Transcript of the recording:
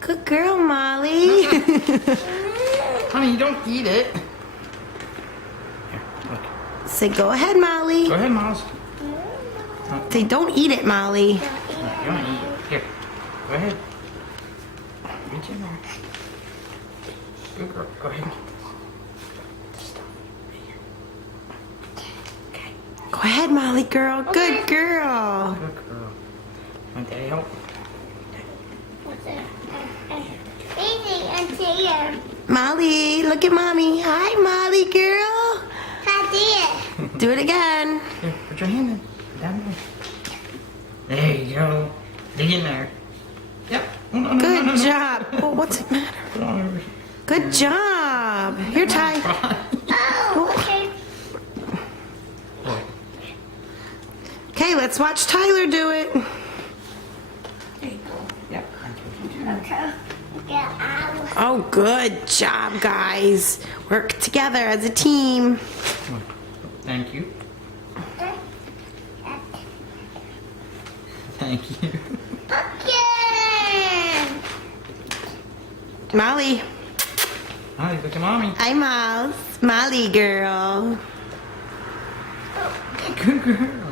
Good girl, Molly. Honey, you don't eat it. Here, look. Say, go ahead, Molly. Go ahead, Miles. Say, don't eat it, Molly. You don't eat it. Here, go ahead. Reach in there. Good girl. Go ahead. Okay. Go ahead, Molly, girl. Good girl. Good girl. Want Daddy help? Molly, look at Mommy. Hi, Molly, girl. Do it again. Here, put your hand in. Down there. There you go. Dig in there. Yep. Oh, no, no, Good no, no, no. job. Oh, what's the matter? Put it on over. Good job. Here, Ty. Boy. Okay, let's watch Tyler do it. Yep. Oh, good job, guys. Work together as a team. Thank you. Thank you. Molly. Hi, look at Mommy. Hi, Miles. Molly, girl. Good girl.